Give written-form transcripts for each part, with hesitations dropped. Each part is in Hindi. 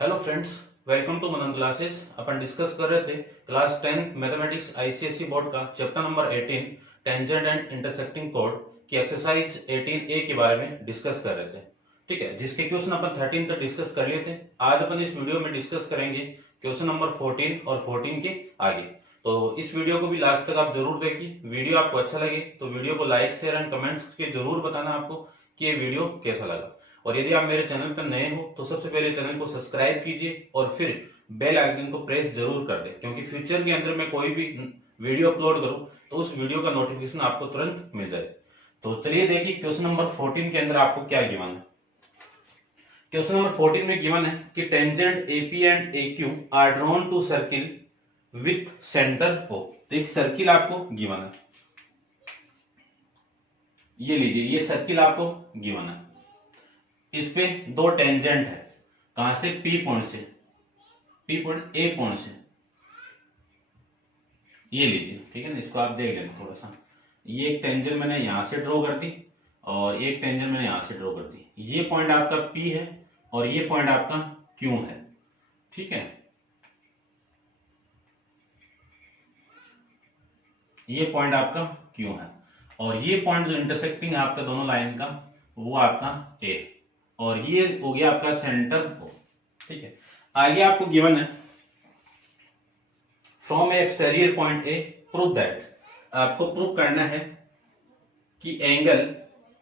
Hello friends, welcome to Manan classes. अपन डिस्कस कर रहे थे क्लास 10 मैथमेटिक्स आईसीएसई बोर्ड का chapter number 18 tangent and intersecting कोड की एक्सरसाइज 18A के बारे में डिस्कस कर रहे थे। ठीक है, जिसके क्वेश्चन अपन 13 तक डिस्कस कर लिए थे। आज अपन इस वीडियो में डिस्कस करेंगे क्वेश्चन नंबर 14 और 14 के आगे। तो इस वीडियो को भी लास्ट तक आप जरूर देखिए। वीडियो आपको अच्छा लगे तो वीडियो को लाइक शेयर एंड कमेंट्स के जरूर बताना आपको कि ये वीडियो कैसा लगा। और यदि आप मेरे चैनल पर नए हो तो सबसे पहले चैनल को सब्सक्राइब कीजिए और फिर बेल आइकन को प्रेस जरूर कर दें, क्योंकि फ्यूचर के अंदर मैं कोई भी वीडियो अपलोड करूं तो उस वीडियो का नोटिफिकेशन आपको तुरंत मिल जाए। तो चलिए देखिए क्वेश्चन नंबर 14 के अंदर आपको क्या गिवन है। क्वेश्चन नंबर 14 में गिवन है कि tangent AP and AQ are drawn to circle with centre O. तो एक सर्किल आपको गिवन है, ये लीजिए, ये सर्किल आपको गिवन है। इस पे दो टेंजेंट है, कहां से? पी पॉइंट से, पी पॉइंट ए पॉइंट से, ये लीजिए। ठीक है ना, इसको आप देख लेना थोड़ा सा। ये एक टेंजेंट मैंने यहां से ड्रॉ कर दी और एक टेंजेंट मैंने यहां से ड्रॉ कर दी। ये पॉइंट आपका पी है और ये पॉइंट आपका क्यू है। ठीक है, ये पॉइंट आपका क्यू है और ये पॉइंट जो इंटरसेक्टिंग है आपका दोनों लाइन का, वो आपका ए, और ये हो गया आपका सेंटर ओ। ठीक है, आगे आपको गिवन है from a exterior point A prove that. आपको प्रूव करना है कि angle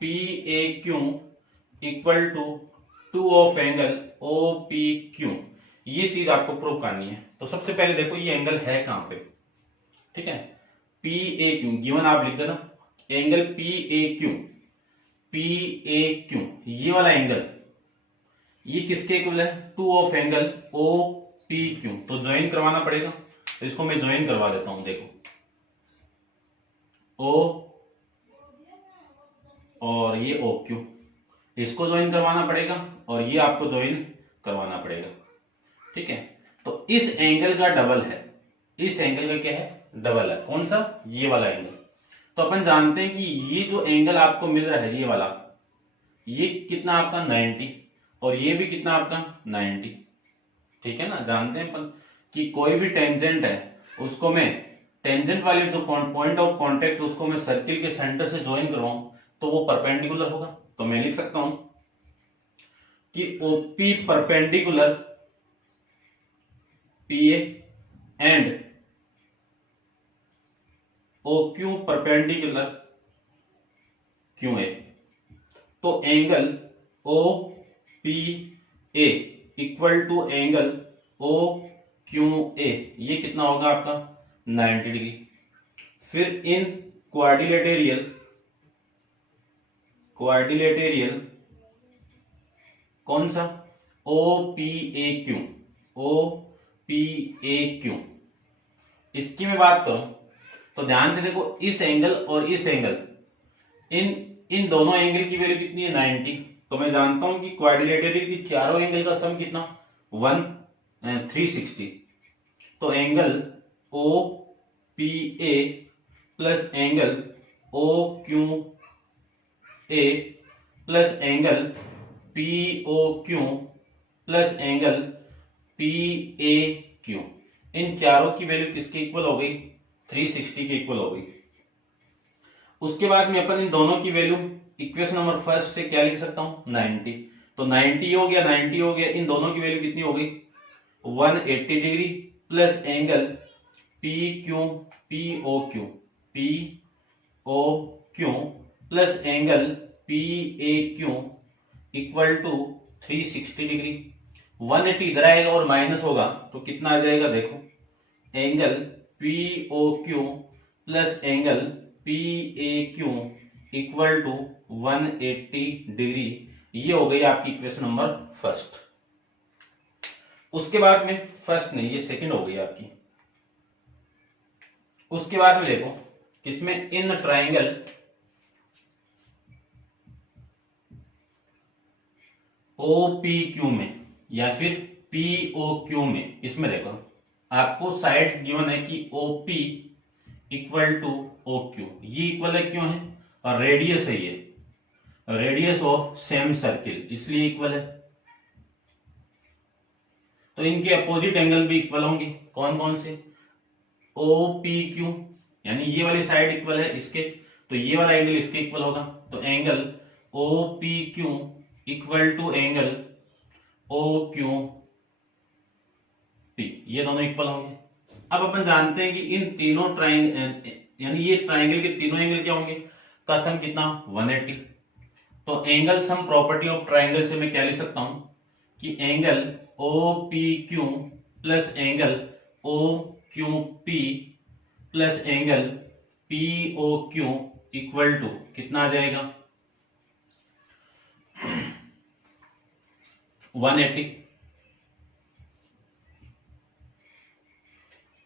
P A Q equal to 2 of angle O P Q. ये चीज आपको प्रूव करनी है। तो सबसे पहले देखो ये एंगल है कहां पे। ठीक है, पी ए क्यू गिवन आप लिख देना, angle P A Q, P A Q, ये वाला एंगल ये किसके इक्वल है? 2 of angle O P Q. तो ज्वाइन करवाना पड़ेगा, तो इसको मैं ज्वाइन करवा देता हूं। देखो ओ और ये ओ क्यू, इसको ज्वाइन करवाना पड़ेगा और ये आपको ज्वाइन करवाना पड़ेगा। ठीक है, तो इस एंगल का डबल है, इस एंगल का क्या है? डबल है। कौन सा? ये वाला एंगल। तो अपन जानते हैं कि ये जो एंगल आपको मिल रहा है ये वाला, ये कितना आपका 90 और ये भी कितना आपका 90। ठीक है ना, जानते हैं अपन कि कोई भी टेंजेंट है उसको मैं टेंजेंट वाले जो पॉइंट ऑफ कांटेक्ट उसको मैं सर्किल के सेंटर से ज्वाइन करवाऊं तो वो परपेंडिकुलर होगा। तो मैं लिख सकता हूं कि OP perpendicular P A and O Q perpendicular Q A. तो angle O P A equal to angle O Q A, ये कितना होगा आपका? 90 डिग्री। फिर इन क्वाड्रिलेटेरियल, क्वाड्रिलेटेरियल कौन सा? O P A Q, O P A Q, इसकी मैं बात करूं तो ध्यान से देखो, इस एंगल और इस एंगल, इन इन दोनों एंगल की वैल्यू कितनी है? 90। तो मैं जानता हूं कि क्वाड्रिलेटरल की चारों एंगल का सम कितना? 360। तो angle O P A plus angle O Q A plus angle P O Q plus angle P A Q, इन चारों की वैल्यू किसके इक्वल हो गई? 360 के इक्वल हो गई। उसके बाद में अपन इन दोनों की वैल्यू इक्वेशन नंबर फर्स्ट से क्या लिख सकता हूं? 90। तो 90 हो गया, 90 हो गया, इन दोनों की वैल्यू कितनी हो गई? 180 degree plus angle P Q, P O Q, P O Q plus angle P A Q equal to 360 degree. 180 इधर आएगा और माइनस होगा तो कितना आ जाएगा? देखो, angle P O Q plus angle P A Q equal to 180 degree. ये हो गई आपकी इक्वेशन नंबर फर्स्ट। उसके बाद में फर्स्ट नहीं, ये सेकंड हो गई आपकी। उसके बाद में देखो किसमें? In triangle O P Q में या फिर पी ओ क्यू में, इसमें देखो आपको साइड गिवन है कि O P equal to O Q, ये इक्वल है क्यों है? और रेडियस है ये, रेडियस ऑफ सेम सर्किल, इसलिए इक्वल है। तो इनके अपोजिट एंगल भी इक्वल होंगे। कौन कौन से? ओ पी क्यू, यानी ये वाली साइड इक्वल है इसके, तो ये वाला एंगल इसके इक्वल होगा। तो angle O P Q equal to angle O Q P, ये दोनों इक्वल होंगे। अब अपन जानते हैं कि इन तीनों ट्राइंगल, यानी ये ट्राइंगल के तीनों एंगल क्या होंगे, का सम कितना, 180। तो angle sum property of triangle से मैं क्या लिख सकता हूं कि angle O P Q plus angle O Q P plus angle P O Q equal to कितना आ जाएगा, 180।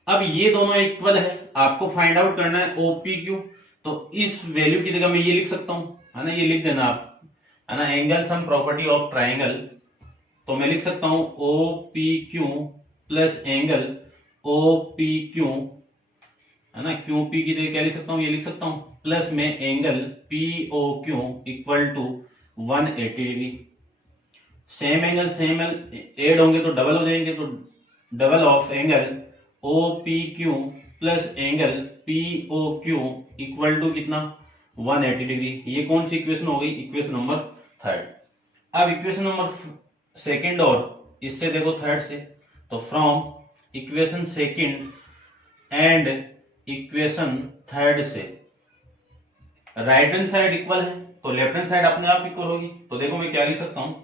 अब ये दोनों इक्वल है, आपको फाइंड आउट करना है ओपी क्यू। तो इस वैल्यू की जगह मैं ये लिख सकता हूं, है ना, ये लिख देना आप, है ना, angle sum property of triangle. तो मैं लिख सकता हूं O P Q plus angle O P Q, है ना, क्यू पी की जगह क्या लिख सकता हूं, ये लिख सकता हूं, प्लस में angle P O Q equal to 180 degree. Same angle same add होंगे तो डबल हो जाएंगे, तो double of angle O P Q plus angle P O Q equal to कितना, 180 डिग्री। ये कौन सी इक्वेशन हो गई, इक्वेशन नंबर थर्ड। अब इक्वेशन नंबर सेकंड और इससे देखो थर्ड से, तो from equation second and equation third से राइट हैंड साइड इक्वल है तो लेफ्ट हैंड साइड अपने आप इक्वल होगी। तो देखो मैं क्या लिख सकता हूं,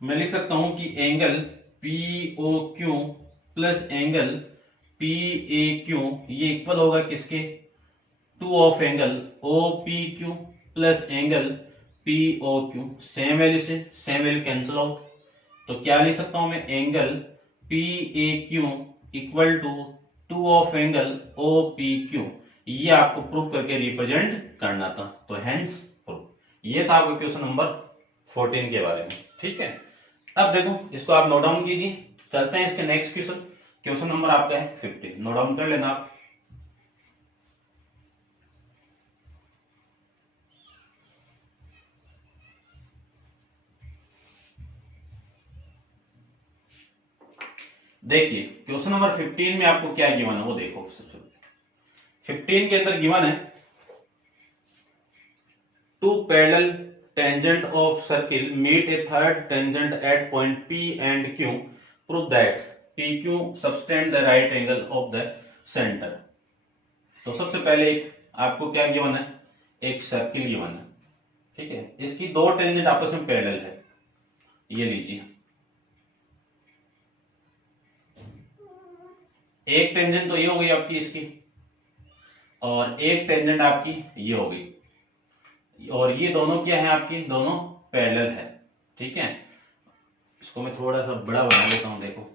मैं लिख सकता हूं कि angle P O Q plus angle P A Q ये इक्वल होगा किसके, two of angle O P Q plus angle P O Q. Same value से सेम वैल्यू कैंसिल आउट, तो क्या लिख सकता हूं मैं, angle P A Q equal to two of angle O P Q. ये आपको प्रूव करके रिप्रेजेंट करना था, तो हेंस प्रूव। ये था आपको क्वेश्चन नंबर 14 के बारे में, ठीक है। अब देखो इसको आप नोट डाउन कीजिए, चलते हैं इसके नेक्स्ट क्वेश्चन। क्वेश्चन नंबर आपका है 15, नोट डाउन कर लेना आप। देखिए क्वेश्चन नंबर 15 में आपको क्या गिवन है वो देखो। सबसे 15 के अंदर गिवन है two parallel tangent of circle meet a third tangent at point P and Q, prove that PQ subtend the right angle of the centre. तो सबसे पहले एक आपको क्या गिवन है, एक सर्किल गिवन है, ठीक है, इसकी दो टेंजेंट आपस में पैरेलल है, ये लीजिए। एक टेंजेंट तो ये हो गई आपकी इसकी, और एक टेंजेंट आपकी ये हो गई, और ये दोनों क्या है आपकी, दोनों पैरेलल है, ठीक है। इसको मैं थोड़ा सा बड़ा बना लेता हूं, देखो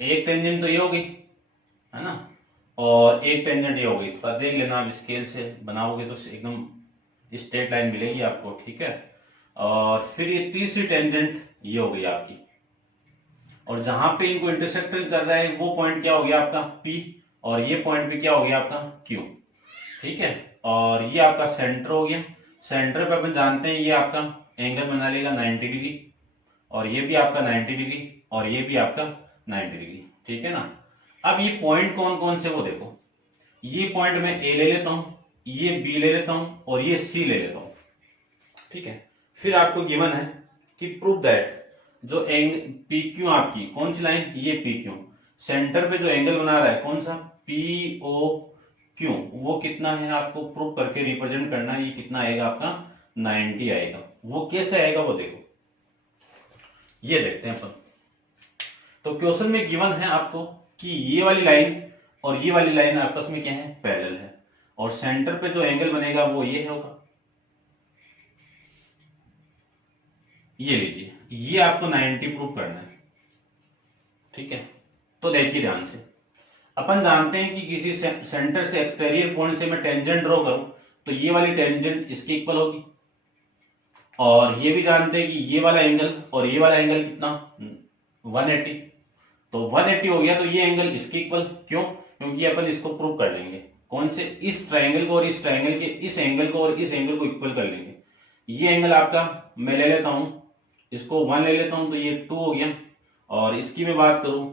एक टेंजेंट तो ये हो गई, है ना, और एक टेंजेंट ये हो गई। थोड़ा देख लेना, आप स्केल से बनाओगे तो एकदम स्ट्रेट लाइन मिलेगी आपको, ठीक है। और फिर ये तीसरी टेंजेंट ये हो गई आपकी, और जहां पे इनको इंटरसेक्ट कर रहा है वो पॉइंट क्या हो गया आपका P, और ये पॉइंट भी क्या हो गया आपका Q, ठीक है। और ये आपका सेंटर हो गया। सेंटर पे अपन जानते हैं ये आपका एंगल बना लेगा 90 डिग्री, और ये भी आपका 90 डिग्री, और ये भी आपका 90 डिग्री, ठीक है ना। अब ये पॉइंट कौन कौन से वो देखो, ये पॉइंट मैं A ले लेता हूं, ये B ले लेता हूं, और ये C ले लेता हूं, ठीक है। फिर आपको गिवन है कि प्रूव दैट जो पी क्यू आपकी कौन सी लाइन, ये पी क्यू, सेंटर पे जो एंगल बना रहा है कौन सा, पी ओ क्यू, वो कितना है आपको प्रूव करके रिप्रेजेंट करना है। ये कितना आएगा आपका 90 आएगा। वो कैसे आएगा वो देखो, ये देखते हैं अपन। तो क्वेश्चन में गिवन है आपको कि ये वाली लाइन और ये वाली लाइन आपस में क्या है, पैरेलल है, और सेंटर पे जो एंगल बनेगा वो ये होगा, ये लीजिए, ये आपको 90 प्रूव करना है, ठीक है। तो देखिए ध्यान से, अपन जानते हैं कि किसी सेंटर से एक्सटीरियर पॉइंट से मैं टेंजेंट ड्रॉ करूं तो ये वाली टेंजेंट इसके इक्वल होगी, और ये भी जानते हैं कि ये वाला एंगल और ये वाला एंगल कितना 180, तो 180 हो गया, तो ये एंगल इसके इक्वल, क्यों? क्योंकि अपन इसको प्रूव कर लेंगे, कौन से, इस ट्रायंगल को और इस ट्रायंगल के इस एंगल को और इस एंगल को इक्वल कर लेंगे। ये एंगल आपका मैं ले लेता हूं, इसको 1 ले लेता हूं, तो ये 2 हो गया, और इसकी मैं बात करूं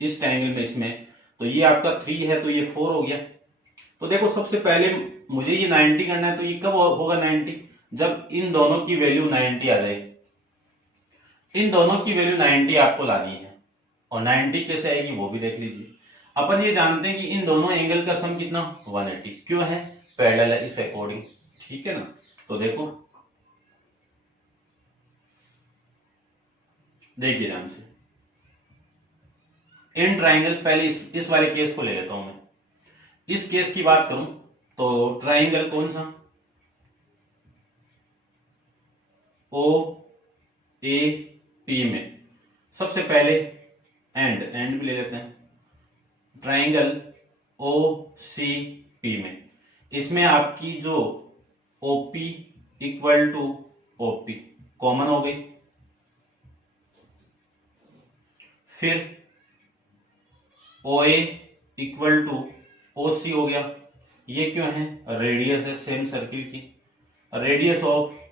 इस ट्रायंगल में इसमें, तो ये आपका 3 है, तो ये 4 हो गया। तो देखो सबसे पहले मुझे ये 90 करना है, तो ये कब होगा 90? जब इन दोनों की वैल्यू 90 आ जाए, इन दोनों की वैल्यू 90 आपको लानी है, और 90 कैसे आएगी वो भी देख लीजिए। अपन ये जानते हैं कि इन दोनों एंगल का सम कितना 180, क्यों है? पैरेलल है इस अकॉर्डिंग, ठीक है ना। तो देखो, देखिए ध्यान से, इन ट्राइंगल, पहले इस वाले केस को ले लेता हूं मैं। इस केस की बात करूं तो ट्राइंगल कौन सा, ओ ए पी में सबसे पहले एंड भी ले लेते हैं, ट्राइंगल ओ सी पी में, इसमें आपकी जो OP equal to OP common हो गई, फिर ओ ए इक्वल टू ओ सी हो गया। ये क्यों है? रेडियस है सेम सर्किल की, रेडियस ऑफ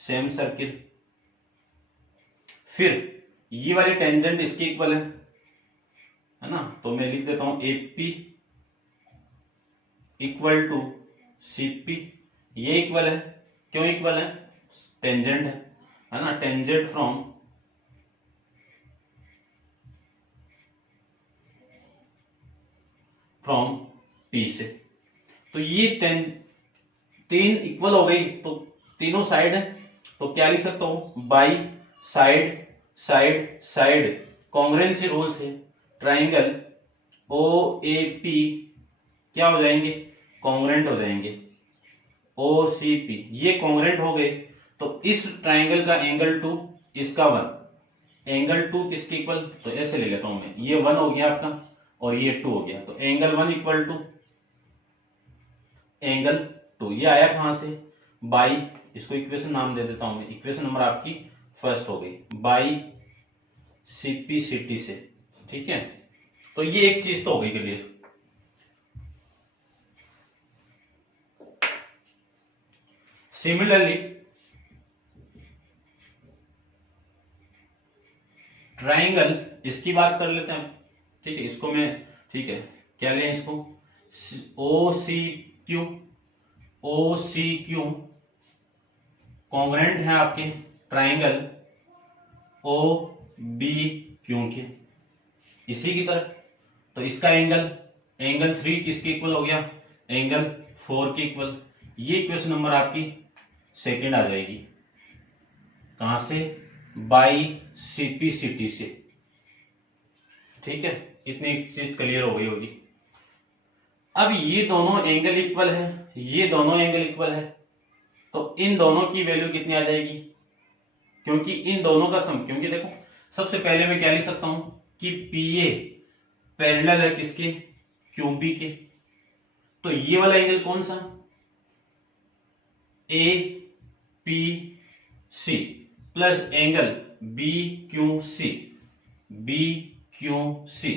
सेम सर्किल। फिर ये वाली टेंजेंट इसके इक्वल है ना, तो मैं लिख देता हूं एपी इक्वल टू सीपी। ये इक्वल है, क्यों इक्वल है? टेंजेंट है ना, टेंजेंट फ्रॉम पी से। तो ये तीन इक्वल हो गई, तो तीनों साइड है, तो क्या लिख सकता हूं? By side side side congruency rule से ट्राइंगल ओ ए पी क्या हो जाएंगे? कॉन्ग्रुएंट हो जाएंगे। ओ सी पी ये कॉन्ग्रुएंट हो गए, तो इस ट्राइंगल का एंगल 2, इसका 1, एंगल 2 किसके इक्वल? तो ऐसे ले लेता हूं मैं, ये 1 हो गया आपका और ये 2 हो गया, तो एंगल 1 इक्वल टू एंगल 2। ये आया कहां से? बाई, इसको इक्वेशन नाम दे देता हूं मैं, इक्वेशन नंबर आपकी फर्स्ट हो गई, बाई सीपी सिटी से, ठीक है। तो ये एक चीज तो हो गई क्लियर। सिमिलरली ट्राइंगल, इसकी बात कर लेते हैं, ठीक है, इसको मैं, ठीक है, क्या लें इसको? ओ सी क्यू, ओ सी क्यू कॉन्ग्रुएंट है आपके ट्राइंगल ओ बी क्यू के, इसी की तरह। तो इसका एंगल 3 किसके इक्वल हो गया? एंगल 4 के इक्वल। ये इक्वेशन नंबर आपकी सेकंड आ जाएगी, कहां से? बाई सीपी सिटी से, ठीक है। इतनी चीज क्लियर हो गई होगी। अब ये दोनों एंगल इक्वल है, ये दोनों एंगल इक्वल है, तो इन दोनों की वैल्यू कितनी आ जाएगी? क्योंकि इन दोनों का सम, क्योंकि देखो सबसे पहले मैं क्या लिख सकता हूं कि पी ए पैरेलल है किसके? क्यूबी के। तो ये वाला एंगल कौन सा? A P C plus angle B Q C, B Q C,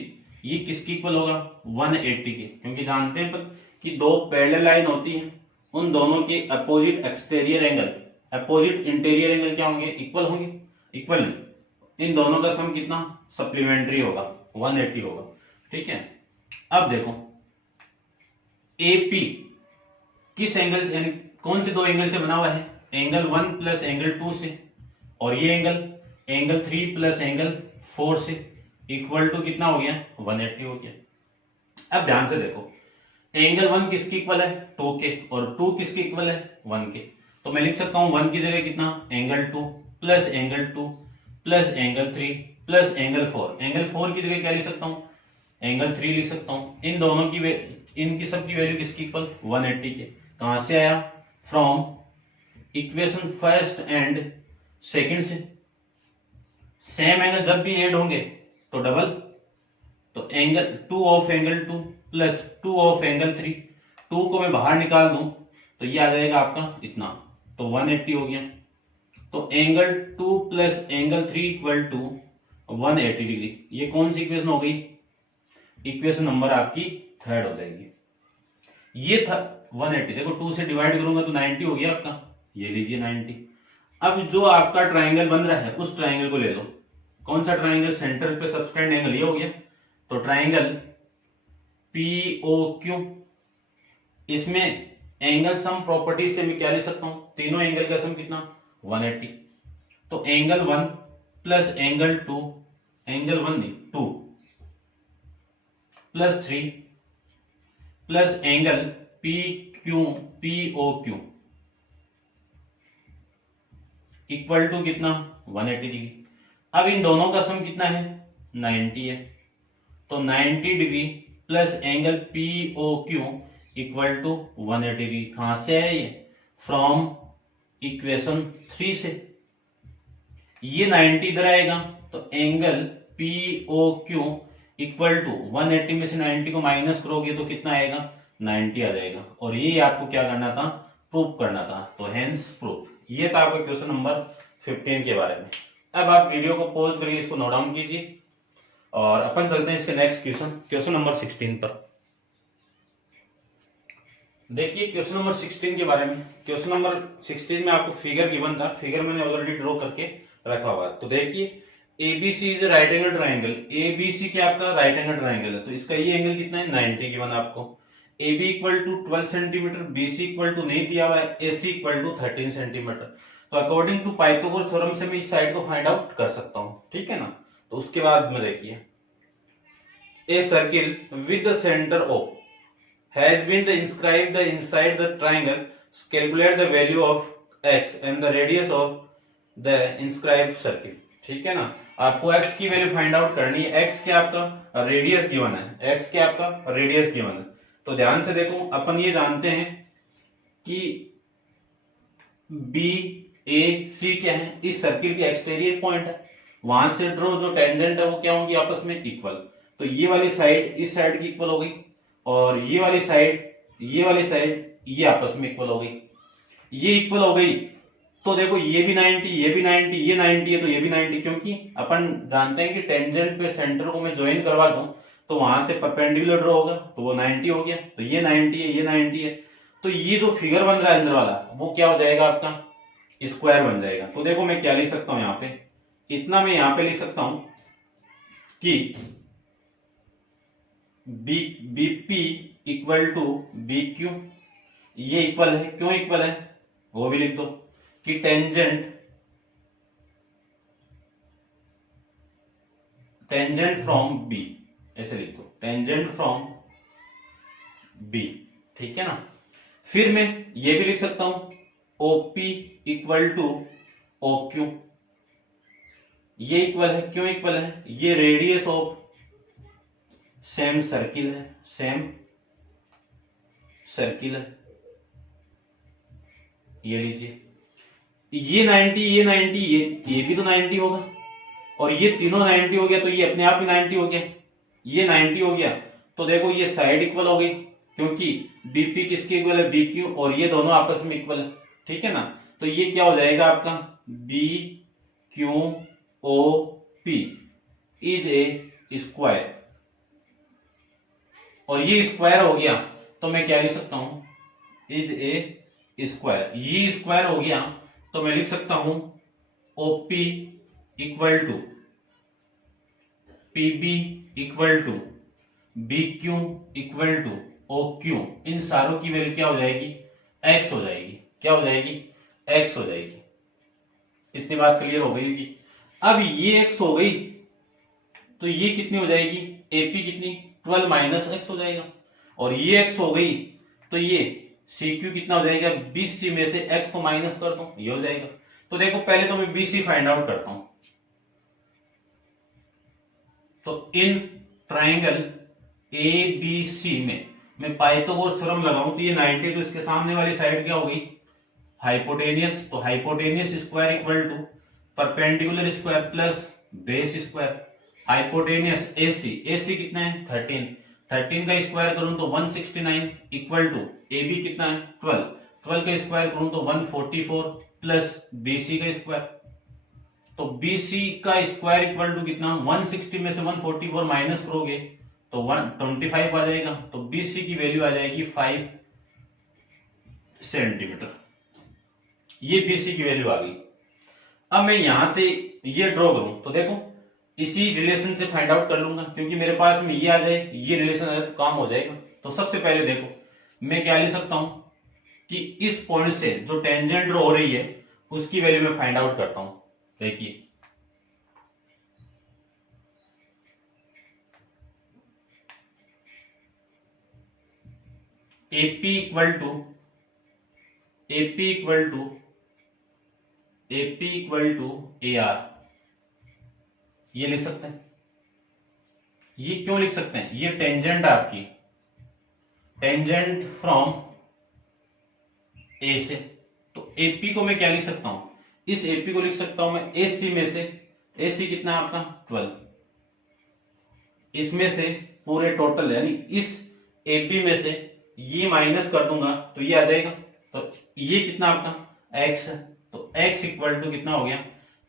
ये किसकी इक्वल होगा? 180 के, क्योंकि जानते हैं पर कि दो पैरेलल लाइन होती है, उन दोनों के opposite exterior angle, opposite interior angle क्या होंगे? इक्वल होंगे। इक्वल नहीं, इन दोनों का सम कितना? सप्लीमेंट्री होगा, 180 होगा, ठीक है। अब देखो एपी किस एंगल से, यानी कौन से दो एंगल से बना हुआ है? एंगल 1 प्लस एंगल 2 से, और ये एंगल 3 प्लस एंगल 4 से, इक्वल टू कितना हो गया? 180 हो गया। अब ध्यान से देखो, एंगल 1 किसकी इक्वल है? 2 के, और 2 किसकी इक्वल है? 1 के। तो मैं लिख सकता हूं 1 की जगह कितना? Angle 2 plus angle 2 plus angle 3 plus angle 4। Angle 4 की जगह क्या लिख सकता हूं? एंगल 3 लिख सकता हूं। इन दोनों की इनकी सबकी वैल्यू किसकी इक्वल? 180 के। कहां से आया? From equation first and second से। सेम एंगल जब भी ऐड होंगे तो डबल, तो angle 2 of angle 2 plus 2 of angle 3, 2 को मैं बाहर निकाल दूं तो ये आ जाएगा आपका इतना, तो 180 हो गया। तो angle 2 plus angle 3 equal to 180 degree. ये कौन सी इक्वेशन हो गई? इक्वेशन नंबर आपकी थर्ड हो जाएगी। ये था 180, देखो 2 से डिवाइड करूंगा तो 90 हो गया आपका, ये लीजिए 90। अब जो आपका ट्राइंगल बन रहा है उस ट्राइंगल को ले लो। कौन सा ट्राइंगल? सेंटर पे सबटेंड एंगल ये हो गया। तो ट्राइंगल POQ, इसमें एंगल सम प्रॉपर्टीज से मैं क्या ले सकता हूं? तीनों एंगल का सम कितना? 180। तो एंगल 1 प्लस एंगल 2, एंगल 1 नहीं 2 plus 3 plus angle POQ equal to कितना? 180 डिग्री। अब इन दोनों का सम कितना है? 90 है। तो 90 degree plus angle POQ equal to 180 degree. कहां से है ये? फ्रॉम इक्वेशन 3 से। ये 90 इधर आएगा तो एंगल POQ इक्वल टू 180 में से 90 को माइनस करोगे तो कितना आएगा? 90 आ जाएगा। और ये आपको क्या करना था? प्रूफ करना था। तो हेंस प्रूफ। ये था आपका क्वेश्चन नंबर 15 के बारे में। अब आप वीडियो को पॉज करिए, इसको नोट डाउन कीजिए और अपन चलते हैं इसके नेक्स्ट क्वेश्चन नंबर 16 पर। देखिए क्वेश्चन नंबर 16 के बारे में। क्वेश्चन नंबर 16 में आपको फिगर गिवन था, फिगर मैंने ऑलरेडी ड्रॉ करके रखा हुआ है। तो देखिए ABC is right angle triangle. ABC क्या आपका राइट एंगल ट्राइंगल है, तो इसका ये एंगल कितना है? 90 गिवन आपको। AB equal to 12 centimetre, BC equal to नहीं दिया हुआ है, AC इक्वल टू 13 सेंटीमीटर। तो अकॉर्डिंग टू पाइथागोरस थ्योरम से मैं इस साइड को फाइंड आउट कर सकता हूं, ठीक है ना। तो उसके बाद में देखिए, a circle with the centre O has been inscribed inside the triangle. Calculate the value of x and the radius of the inscribed circle. ठीक है ना, आपको x की वैल्यू फाइंड आउट करनी है। x क्या आपका रेडियस गिवन है, x क्या आपका रेडियस गिवन है। तो ध्यान से देखो, अपन ये जानते हैं कि BAC क्या है? इस सर्किल की एक्सटीरियर पॉइंट है। वहां से ड्रॉ जो टेंजेंट है वो क्या होंगी? आपस में इक्वल। तो ये वाली साइड इस साइड की इक्वल हो गई और ये वाली साइड ये आपस में इक्वल हो गई। ये इक्वल हो गई तो देखो ये भी 90, ये भी 90, ये 90 है तो ये भी 90, क्योंकि अपन जानते हैं कि टेंजेंट पे सेंटर को मैं ज्वाइन करवा दूं तो वहां से परपेंडिकुलर ड्रॉ होगा तो वो 90 हो गया। तो ये 90 है, ये 90 है। तो ये जो फिगर बन रहा है अंदर वाला वो क्या हो जाएगा? आपका स्क्वायर बन जाएगा। तो देखो मैं क्या लिख सकता हूं यहाँ पे, इतना मैं यहाँ पे लिख सकता हूं कि BP इक्वल टू BQ, ये इक्वल है। क्यों इक्वल है वो भी लिख दो कि टेंजेंट फ्रॉम B, ऐसे लिख दो, टेंजेंट फ्रॉम B, ठीक है ना। फिर मैं ये भी लिख सकता हूं OP इक्वल टू OQ, ये इक्वल है। क्यों इक्वल है? ये रेडियस ऑफ सेम सर्किल है, सेम सर्किल है। ये लीजिए, ये 90, ये 90, ये भी तो 90 होगा और ये तीनों 90 हो गया तो ये अपने आप ही 90 हो गया, ये 90 हो गया। तो देखो ये साइड इक्वल हो गई क्योंकि BP किसके इक्वल है? BQ, और ये दोनों आपस में इक्वल है, ठीक है ना। तो ये क्या हो जाएगा आपका? BQOP इज ए स्क्वायर, और ये स्क्वायर हो गया तो मैं क्या लिख सकता हूं? Is a square. ये स्क्वायर हो गया तो मैं लिख सकता हूं OP equal to PB equal to BQ equal to OQ। इन सारों की वैल्यू क्या हो जाएगी? X हो जाएगी। क्या हो जाएगी? X हो जाएगी। इतनी बात क्लियर हो गई कि अब ये X हो गई तो ये कितनी हो जाएगी? AP कितनी? 12 माइनस x हो जाएगा। और ये x हो गई तो ये CQ कितना हो जाएगा? 20C में से x को माइनस कर दो, ये हो जाएगा। तो देखो पहले तो मैं BC फाइंड आउट करता हूं। तो इन ट्राइंगल ABC में मैं पाइथागोरस थ्योरम लगाऊं तो ये 90, तो इसके सामने वाली साइड क्या हो गई? हाइपोटेनियस। तो hypotenuse square equal to perpendicular square plus base square. Hypotenuse AC कितना है? 13 का स्क्वायर करूं तो 169 इक्वल टू AB कितना है? 12। 12 का स्क्वायर करूं तो 144 प्लस BC का स्क्वायर, तो BC का स्क्वायर इक्वल टू कितना, 160 में से 144 माइनस करोगे तो 125 आ जाएगा, तो BC की वैल्यू आ जाएगी 5 सेंटीमीटर। ये BC की वैल्यू आ गई। अब मैं यहां से ये ड्रॉ करूं तो देखो इसी रिलेशन से फाइंड आउट कर लूंगा, क्योंकि मेरे पास में ये आ जाए, ये रिलेशन आ जाए तो काम हो जाएगा। तो सबसे पहले देखो मैं क्या लिख सकता हूं कि इस पॉइंट से जो टेंजेंट ड्रॉ हो रही है उसकी वैल्यू मैं फाइंड आउट करता हूं। देखिए AP इक्वल टू AR, ये लिख सकते हैं। ये क्यों लिख सकते हैं, ये टेंजेंट आपकी, टेंजेंट फ्रॉम ए से, तो AP को मैं क्या लिख सकता हूं, इस AP को लिख सकता हूं मैं AC में से, AC कितना है आपका 12, इसमें से पूरे टोटल यानी इस AB में से ये माइनस कर दूंगा तो ये आ जाएगा, तो ये कितना आपका x है, तो x इक्वल टू कितना हो गया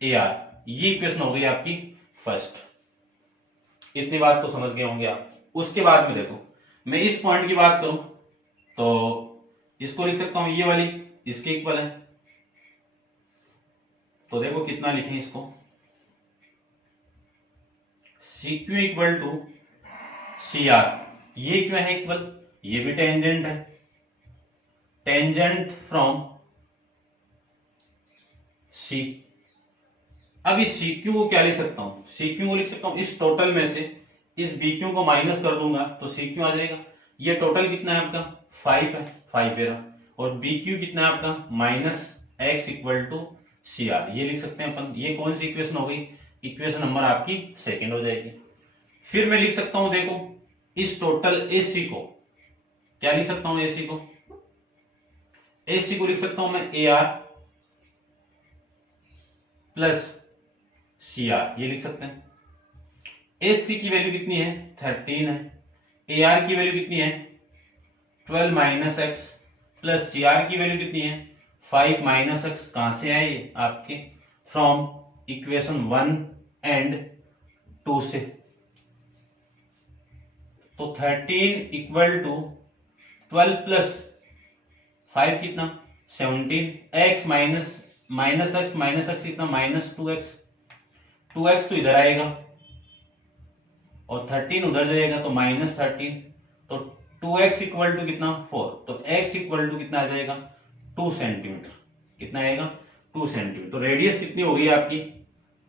AR। ये इक्वेशन हो गई आपकी फर्स्ट। इतनी बात तो समझ गए होंगे आप। उसके बाद में देखो मैं इस पॉइंट की बात करूं तो इसको लिख सकता हूं, ये वाली इसके इक्वल है, तो देखो कितना लिखें इसको, CQ इक्वल टू CR, ये क्यों है इक्वल, ये भी टेंजेंट है, टेंजेंट फ्रॉम C। अब इस CQ को क्या लिख सकता हूं, CQ को लिख सकता हूं इस टोटल में से इस BQ को माइनस कर दूंगा तो CQ आ जाएगा। ये टोटल कितना है आपका 5 है, 5 है, और BQ कितना है आपका minus x equal to CR, ये लिख सकते हैं अपन। ये कौन सी इक्वेशन हो गई, इक्वेशन नंबर आपकी सेकंड हो जाएगी। फिर मैं लिख सकता हूं देखो इस टोटल AC को, क्या लिख सकता हूं AC को, AC को लिख सकता हूं मैं AR प्लस CR, ये लिख सकते हैं। AC की वैल्यू कितनी है 13 है, AR की वैल्यू कितनी है 12 माइनस एक्स, प्लस CR की वैल्यू कितनी है 5 माइनस एक्स। कहां से आए ये आपके, फ्रॉम इक्वेशन 1 एंड 2 से, तो 13 इक्वल टू 12 प्लस 5 कितना 17, x माइनस एक्स कितना माइनस 2x, 2x तो इधर आएगा और 13 उधर जाएगा तो माइनस 13, तो 2x इक्वल टू कितना 4, तो x इक्वल टू कितना आ जाएगा 2 सेंटीमीटर, कितना आएगा 2 सेंटीमीटर। तो रेडियस कितनी हो गई आपकी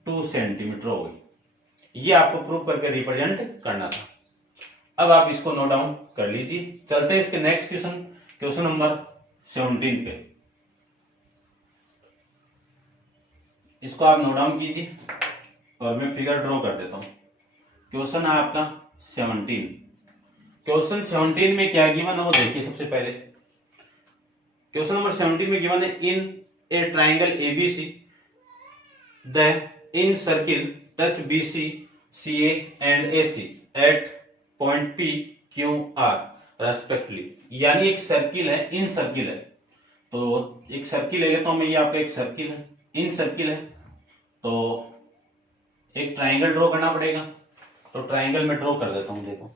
2 सेंटीमीटर हो गई। ये आपको प्रूव करके रिप्रेजेंट करना था। अब आप इसको नोट डाउन कर लीजिए। चलते हैं इसके नेक्स्ट क्वेश्चन, क्वेश्चन नंबर 17 पे। इसको आप नोट डाउन कीजिए और मैं फिगर ड्रॉ कर देता हूं। क्वेश्चन है आपका 17। क्वेश्चन 17 में क्या गिवन है वो देखिए। सबसे पहले क्वेश्चन नंबर 17 में गिवन है in a triangle ABC the incircle touch BC CA and AC at point P Q R respectively. यानी एक सर्किल है, इन सर्किल है, तो एक सर्किल ले लेता हूं मैं, ये आपका एक सर्किल है, इन सर्किल है, तो एक ट्राइंगल ड्रॉ करना पड़ेगा। तो ट्राइंगल में ड्रॉ कर देता हूं। देखो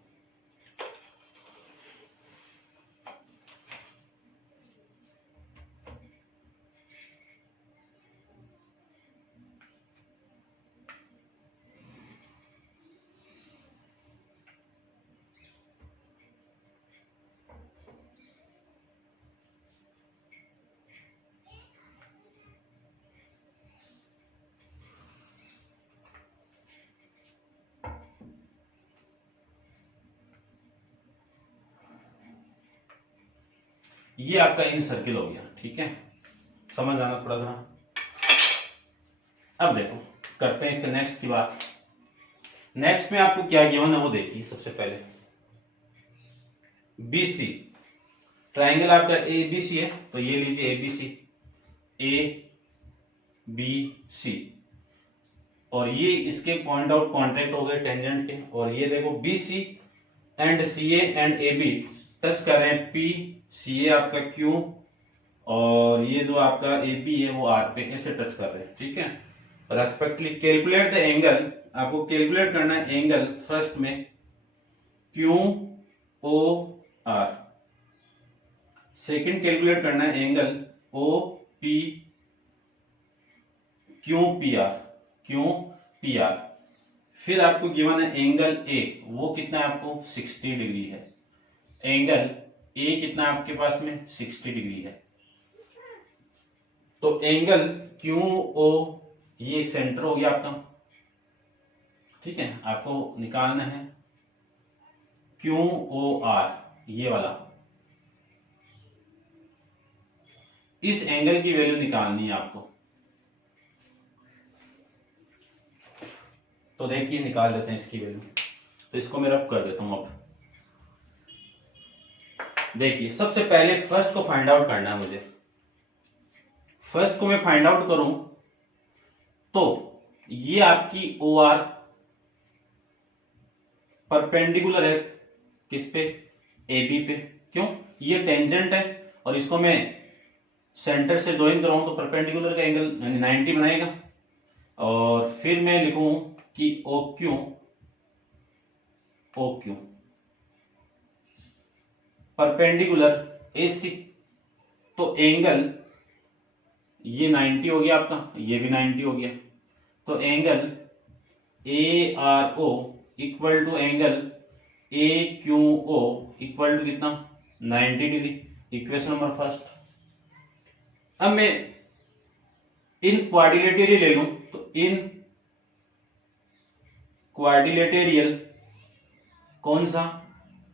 ये आपका इन सर्किल हो गया, ठीक है, समझ आना थोड़ा थोड़ा। अब देखो करते हैं इसके नेक्स्ट की बात। नेक्स्ट में आपको क्या गिवन है वो देखिए। सबसे पहले BC ट्राइंगल आपका ABC है, तो ये लीजिए ABC और ये इसके पॉइंट आउट कॉन्ट्रैक्ट हो गए टेंजेंट के, और ये देखो BC and CA and AB touch कर रहे हैं P, CA आपका Q और ये जो आपका AP है वो R पे ऐसे टच कर रहे हैं, ठीक है। रेस्पेक्टिवली कैलकुलेट द एंगल, आपको कैलकुलेट करना है एंगल फर्स्ट में QOR, सेकंड कैलकुलेट करना है एंगल QPR, फिर आपको गिवन है एंगल A, वो कितना है आपको 60 डिग्री है। एंगल A कितना है आपके पास में 60 डिग्री है। तो एंगल QO ये सेंटर हो गया आपका, ठीक है। आपको निकालना है QOR ये वाला, इस एंगल की वैल्यू निकालनी है आपको। तो देखिए निकाल देते हैं इसकी वैल्यू। तो इसको मैं रब कर देता हूं। अब देखिए सबसे पहले फर्स्ट को फाइंड आउट करना है मुझे। फर्स्ट को मैं फाइंड आउट करूं तो ये आपकी OR परपेंडिकुलर है किस पे, AB पे। क्यों, ये टेंजेंट है और इसको मैं सेंटर से ज्वाइन कराऊं तो परपेंडिकुलर का एंगल यानी 90 बनाएगा। और फिर मैं लिखूं कि OQ परपेंडिकुलर AC, तो एंगल ये 90 हो गया आपका, ये भी 90 हो गया। तो angle ARO equal to angle AQO equal to कितना 90 डिग्री। Equation number first. अब मैं इन क्वाड्रिलेटरल ले लूं तो इन क्वाड्रिलेटरल कौन सा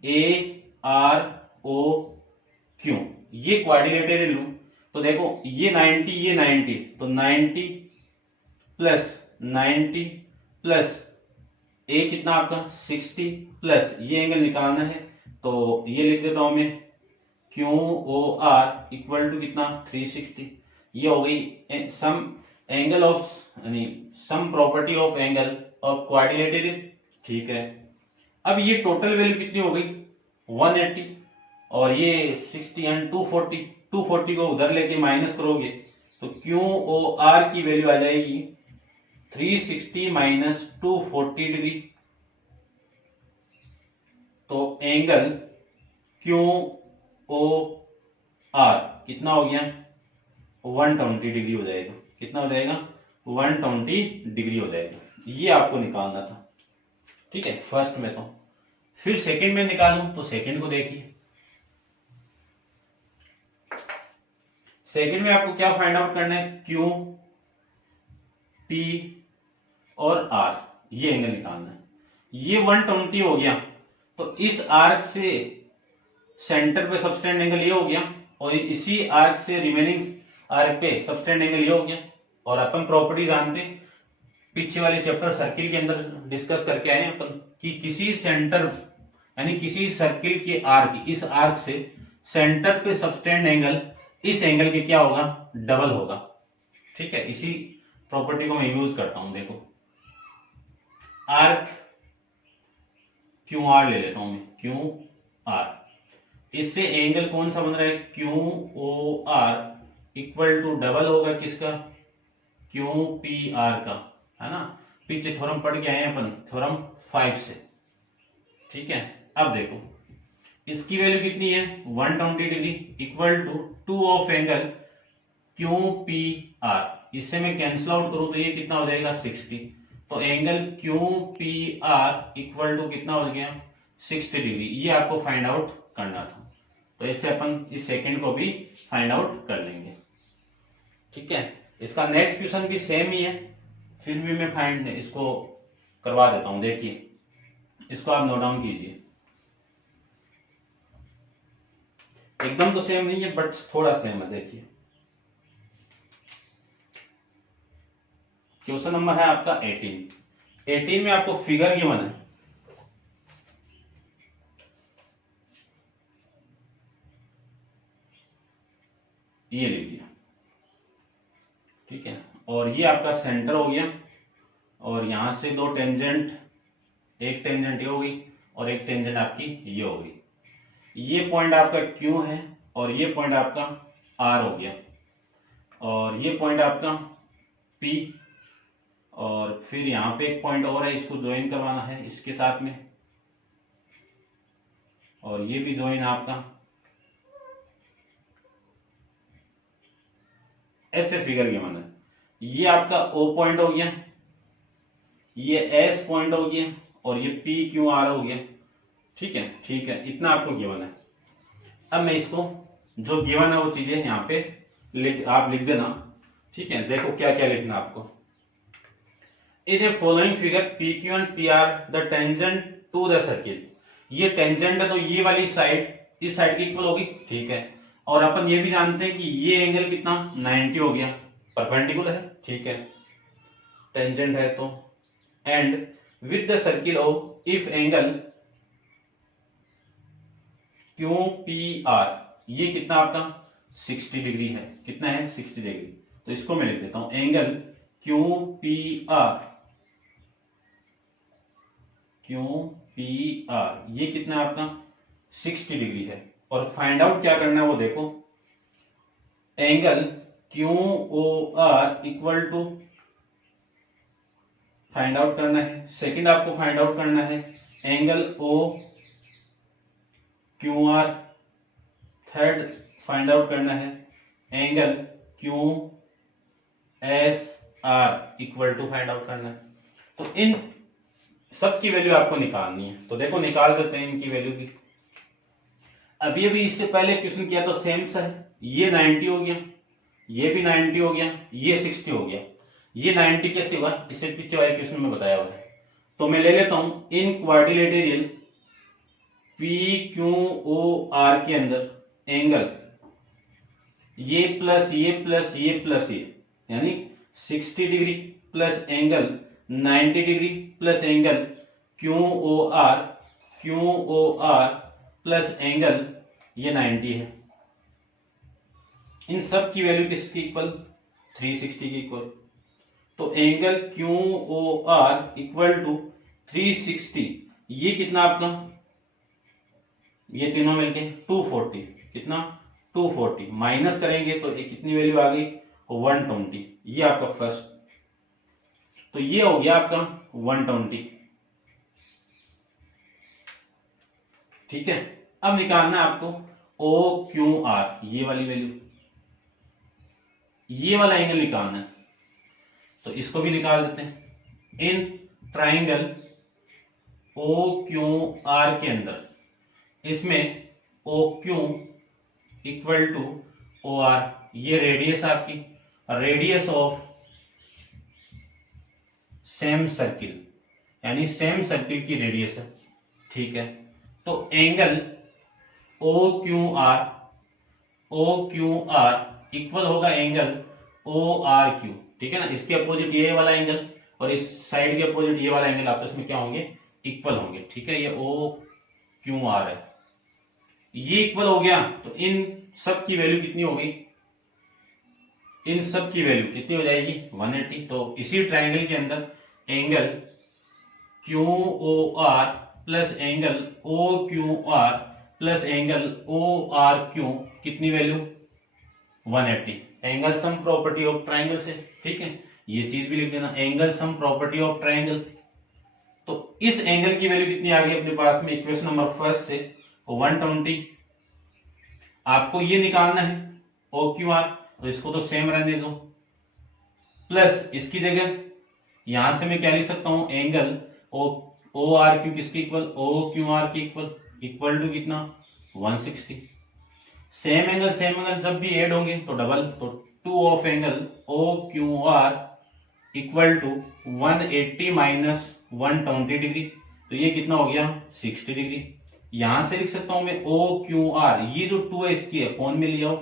AROQ, ये क्वाड्रिलेटरल लूं तो देखो ये 90 ये 90, तो 90 प्लस 90 प्लस A कितना आपका 60 प्लस ये एंगल निकालना है तो ये लिख देता हूं मैं QOR इक्वल टू कितना 360। ये हो गई सम एंगल ऑफ यानी सम property of angle of quadrilateral, ठीक है। अब ये टोटल वैल्यू कितनी हो गई 180 और ये 60 एंड 240 को उधर लेके माइनस करोगे तो QOR की वैल्यू आ जाएगी 360 माइनस 240 डिग्री। तो एंगल QOR कितना हो गया 120 डिग्री हो जाएगा। कितना हो जाएगा 120 डिग्री हो जाएगा। ये आपको निकालना था, ठीक है, फर्स्ट में। तो फिर सेकंड में निकालूं तो सेकंड को देखिए। सेकंड में आपको क्या फाइंड आउट करना है Q P और R, ये एंगल निकालना है। ये 120 हो गया तो इस आर्क से सेंटर पे सबटेंड एंगल ये हो गया और इसी आर्क से रिमेनिंग आर्क पे सबटेंड एंगल ये हो गया। और अपन प्रॉपर्टी जानते हैं, पीछे वाले चैप्टर सर्किल के अंदर डिस्कस करके आए हैं अपन कि किसी सेंटर यानी किसी सर्किल के आर्क, इस आर्क से सेंटर पे सबटेंड एंगल इस एंगल के क्या होगा डबल होगा, ठीक है। इसी प्रॉपर्टी को मैं यूज करता हूं। देखो आर्क QR ले लेता हूं मैं, QR, इससे एंगल कौन सा बन रहा है QOR इक्वल टू डबल होगा किसका QPR का, है ना। पीछे थ्योरम पढ़ के आए हैं अपन थ्योरम 5 से, ठीक है। अब देखो इसकी वैल्यू कितनी है 120 degree equal to 2 of angle QPR। इससे मैं कैंसिल आउट करूं तो ये कितना हो जाएगा 60। तो एंगल QPR इक्वल टू कितना हो गया 60 डिग्री। ये आपको फाइंड आउट करना था। तो इससे अपन इस सेकंड को भी फाइंड आउट कर लेंगे, ठीक है। इसका नेक्स्ट क्वेश्चन भी सेम ही है, फिर भी मैं फाइंड इसको करवा देता हूं। देखिए इसको आप नोट डाउन कीजिए। एकदम तो सेम नहीं है बट थोड़ा सेम है। देखिए क्वेश्चन नंबर है आपका 18 में आपको फिगर गिवन है। ये लीजिए, ठीक है। और ये आपका सेंटर हो गया और यहां से दो टेंजेंट, एक टेंजेंट ये हो गई और एक टेंजेंट आपकी ये हो गई। ये पॉइंट आपका Q है और ये पॉइंट आपका आर हो गया, और ये पॉइंट आपका पी, और फिर यहाँ पे एक पॉइंट और है, इसको ज्वाइन करवाना है इसके साथ में, और ये भी ज्वाइन आपका, ऐसे फिगर गिवन है। ये आपका ओ पॉइंट हो गया, ये एस पॉइंट हो गया, और ये पी क्यू आर हो गया। ठीक है, ठीक है, इतना आपको गिवन है। अब मैं इसको जो गिवन है वो चीजें यहाँ पे आप लिख देना। ठीक है, देखो क्या क्या लिखना आपको। In a following figure P Q and P R the tangent to the circle. ये टेंजेंट है तो ये वाली साइड इस साइड की इक्वल होगी। ठीक है, और अपन ये भी जानते हैं कि ये एंगल कितना 90 हो गया, परपेंडिकुलर है। ठीक है, टेंजेंट है तो, and with the circle O if angle Q P R, ये कितना आपका 60 डिग्री है। कितना है 60 डिग्री। तो इसको मैं लिख देता हूं, angle Q P are, Q P R ये कितना है आपका 60 डिग्री है। और फाइंड आउट क्या करना है वो देखो, angle Q O R equal to, find out करना है। सेकंड आपको फाइंड आउट करना है angle O Q R. Third find out करना है angle Q S R equal to find out करना है। तो इन सब की वैल्यू आपको निकालनी है। तो देखो निकाल देते हैं इनकी वैल्यू की। अभी अभी इससे पहले क्वेश्चन किया तो सेम सा है, ये 90 हो गया, ये भी 90 हो गया, ये 60 हो गया। ये 90 कैसे हुआ, इससे पीछे वाले क्वेश्चन में बताया हुआ है। तो मैं ले लेता हूं in quadrilateral P Q O R के अंदर एंगल ये प्लस ये प्लस ये प्लस ये, यानी 60 degree plus angle 90 degree plus angle Q O R plus angle ये 90 है। इन सब की वैल्यू किसकी इक्वल 360 की इक्वल। तो angle Q O R equal to 360, ये कितना आपका, ये तीनों मिलके 240, कितना 240 माइनस करेंगे तो एक कितनी वैल्यू आ गई 120, ये आपका फर्स्ट। तो ये हो गया आपका 120। ठीक है, अब निकालना है आपको ओ क्यू आर, ये वाली वैल्यू, ये वाला एंगल निकालना है। तो इसको भी निकाल देते हैं। In triangle O Q R के अंदर इसमें O Q equal to O R, ये रेडियस आपकी, रेडियस ऑफ सेम सर्किल, यानी सेम सर्किल की रेडियस है। ठीक है, तो angle O Q R equal होगा एंगल ओ आर क्यू। ठीक है ना, इसके अपोजिट ये वाला एंगल और इस साइड के अपोजिट ये वाला एंगल आपस में क्या होंगे, इक्वल होंगे। ठीक है, ये ओ क्यू आर है, ये इक्वल हो गया। तो इन सब की वैल्यू कितनी हो गई, इन सब की वैल्यू कितनी हो जाएगी 180। तो इसी ट्राइंगल के अंदर angle Q O R plus angle O Q R plus angle O R Q, कितनी value 180। Angle sum property of triangle से। ठीक है, ये चीज भी लिख देना, angle sum property of triangle. तो इस एंगल की वैल्यू कितनी आ गई अपने पास में इक्वेशन नंबर फर्स्ट से 120। आपको ये निकालना है ओ क्यू आर, तो इसको तो सेम रहने दो, प्लस इसकी जगह यहां से मैं क्या लिख सकता हूं, एंगल ओ आर क्यू किसके इक्वल, ओ क्यू आर के इक्वल टू कितना 160। सेम एंगल जब भी ऐड होंगे तो डबल, तो 2 of angle O Q R equal to 180 minus 120 degree, तो ये कितना हो गया 60 डिग्री। यहां से लिख सकता हूं मैं ओ क्यू आर, ये जो 2 है इसकी है कौन में लिया हो,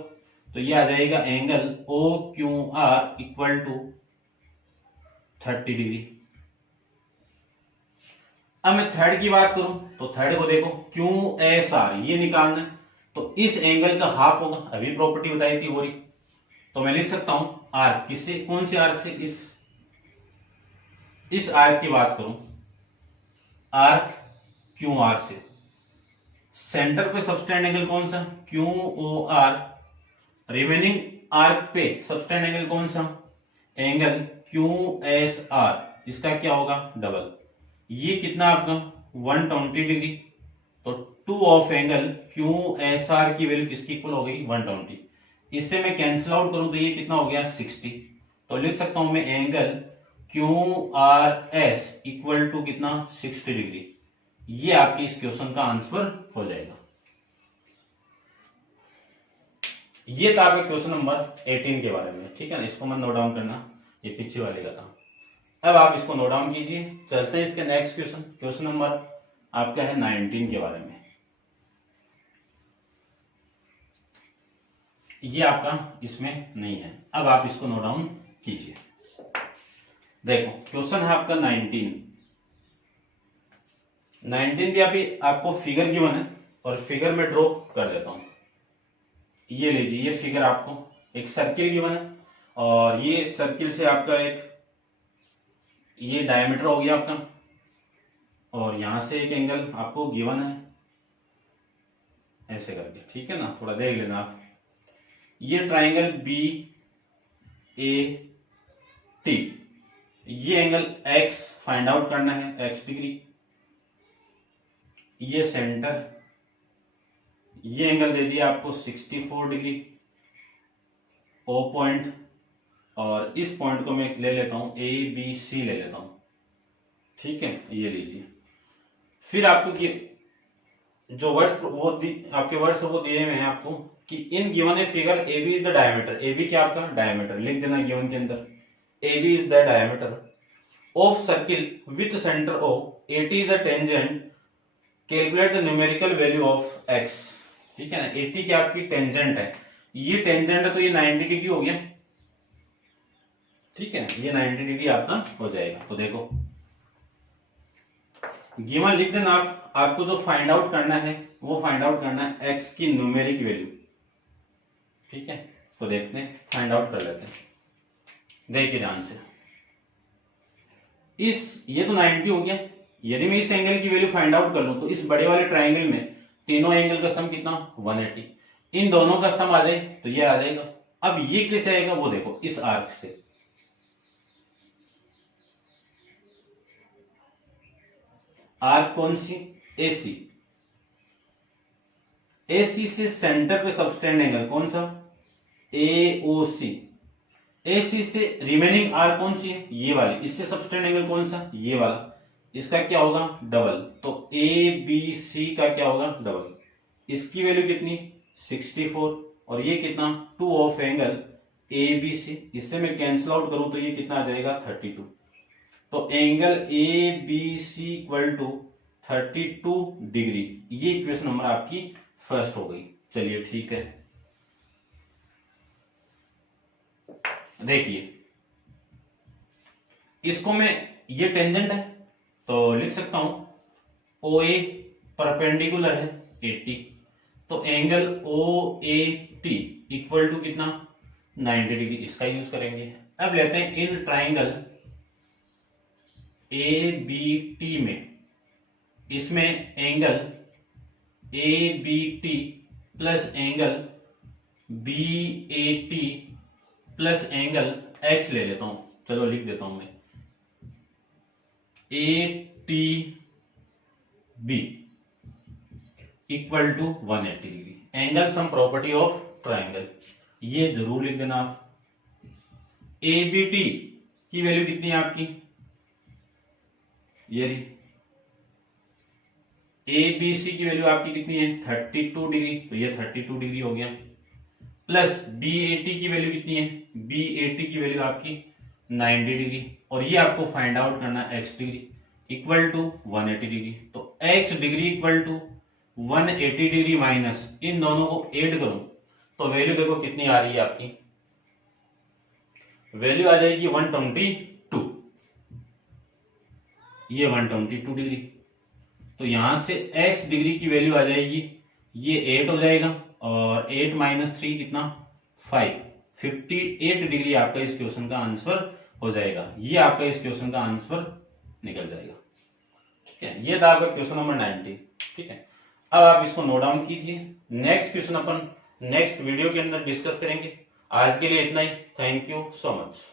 तो ये आ जाएगा angle O Q R equal to 30 degree. अब मैं थर्ड की बात करूं तो थर्ड को देखो क्यू एस आर, ये निकालना है। तो इस एंगल का हाफ होगा, अभी प्रॉपर्टी बताई थी वो, तो मैं लिख सकता हूं आर्क, किससे, कौन से आर्क से, इस आर्क की बात करूं, आर्क क्यू आर से। सेंटर पे सबस्टेंड एंगल कौन सा, Q O R, remaining arc पे सबटेंड एंगल कौन सा, एंगल QSR, इसका क्या होगा डबल। ये कितना आपका 120 डिग्री, तो 2 ऑफ एंगल QSR की वैल्यू किसकी इक्वल हो गई 120। इससे मैं कैंसिल आउट करूं तो ये कितना हो गया 60, तो लिख सकता हूं मैं एंगल QRS इक्वल टू कितना 60 डिग्री। ये आपकी इस क्वेश्चन का आंसर हो जाएगा। ये था आपका क्वेश्चन नंबर 18 के बारे में, ठीक है ना, इसको मैं नोट डाउन करना, ये पीछे वाले का था। अब आप इसको नोट डाउन कीजिए, चलते हैं इसके नेक्स्ट क्वेश्चन। क्वेश्चन नंबर आपका है 19 के बारे में। ये आपका इसमें नहीं है, अब आप इसको नोट डाउन कीजिए। देखो क्वेश्चन है आपका 19 भी अभी आपको फिगर गिवन है और फिगर में ड्रॉ कर देता हूं। ये लीजिए, ये फिगर आपको एक सर्किल गिवन है और ये सर्किल से आपका एक ये डायमीटर हो गया आपका, और यहां से एक एंगल आपको गिवन है ऐसे करके, ठीक है ना, थोड़ा देख लेना आप। ये ट्राइंगल BAT, ये एंगल X फाइंड आउट करना है, X डिग्री। ये सेंटर, ये एंगल दे दिया आपको 64 डिग्री O पॉइंट, और इस पॉइंट को मैं ले लेता हूं ABC ले लेता हूं, ठीक है, ये लीजिए। फिर आपको जो वर्ड्स वो आपके वर्ड्स वो दिए हुए हैं आपको कि in given a figure AB is the diameter, AB क्या आपका डायमीटर लिख देना गिवन के अंदर, AB is the diameter of circle with centre O, AT is the tangent, calculate the numerical value of X, ठीक है ना। AT क्या आपकी टेंजेंट है, ये टेंजेंट है तो ये 90 डिग्री हो गया, ठीक है, ये 90 डिग्री आपका हो जाएगा। तो देखो गिवन लिख देना आप, आपको जो फाइंड आउट करना है वो फाइंड आउट करना है X की न्यूमेरिक वैल्यू, ठीक है। तो देखते हैं, फाइंड आउट कर लेते हैं, देखिए ध्यान से। ये तो 90 हो गया, यदि मैं इस एंगल की वैल्यू फाइंड आउट कर लूं तो इस बड़े वाले ट्राइंगल में तीनों एंगल का सम कितना 180, इन दोनों का सम आ जाए तो ये आ जाएगा। अब ये कैसे आएगा वो देखो, इस आर्क से, आर्क कौन सी AC, AC से सेंटर पे सबटेंड एंगल कौन सा AOC, AC से रिमेनिंग आर्क कौन सी है ये वाली, इससे सबटेंड एंगल कौन सा ये वाला, इसका क्या होगा डबल, तो ABC का क्या होगा डबल, इसकी वैल्यू कितनी 64 और ये कितना 2 ऑफ एंगल ABC, इससे मैं कैंसिल आउट करूं तो ये कितना आ जाएगा 32, तो angle ABC equal to 32 degree. ये इक्वेशन नंबर आपकी फर्स्ट हो गई। चलिए ठीक है, देखिए इसको मैं, ये टेंजेंट है तो लिख सकता हूं OA परपेंडिकुलर है 80, तो एंगल OAT इक्वल टू कितना 90 डिग्री, इसका यूज करेंगे। अब लेते हैं इन ट्राइंगल ABT में, इसमें angle ABT plus angle BAT plus angle X ले लेता हूं, चलो लिख देता हूं मैं ATB equal to 180 degree, angle sum property of triangle, ये जरूर लिख देना आप। ABT की वैल्यू कितनी है आपकी, ये रही, ABC की वैल्यू आपकी कितनी है 32 डिग्री, तो ये 32 डिग्री हो गया, प्लस BAT की वैल्यू कितनी है, BAT की वैल्यू आपकी 90 डिग्री, और ये आपको फाइंड आउट करना है X degree equal to 180 degree, तो X degree equal to 180 degree minus इन दोनों को ऐड करूं तो वैल्यू देखो कितनी आ रही है आपकी, वैल्यू आ जाएगी 122, ये 122 डिग्री, तो यहां से X डिग्री की वैल्यू आ जाएगी, ये 8 हो जाएगा, और 8 माइनस 3 कितना 5, 58 डिग्री आपका इस क्वेश्चन का आंसर हो जाएगा। ये आपका इस क्वेश्चन का आंसर निकल जाएगा, ठीक है। ये था आपका क्वेश्चन नंबर 19, ठीक है। अब आप इसको नोट डाउन कीजिए। नेक्स्ट क्वेश्चन अपन नेक्स्ट वीडियो के अंदर डिस्कस करेंगे। आज के लिए इतना ही। Thank you so much.